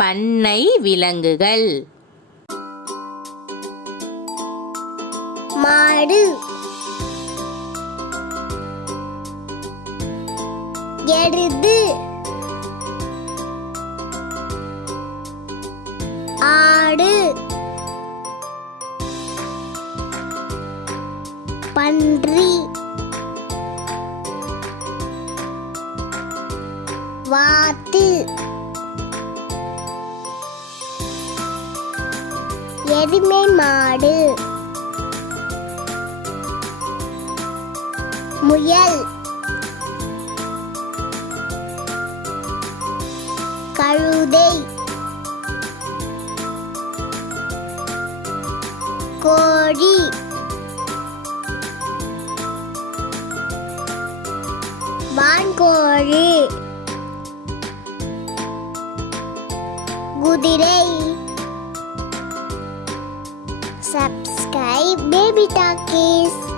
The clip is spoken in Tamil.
பண்ணை விலங்குகள். மாடு, எருது, ஆடு, பன்றி, வாத்து, எருமை மாடு, முயல், கழுதை, கோழி, வான்கோழி, குதிரை. Subscribe Baby Talkies.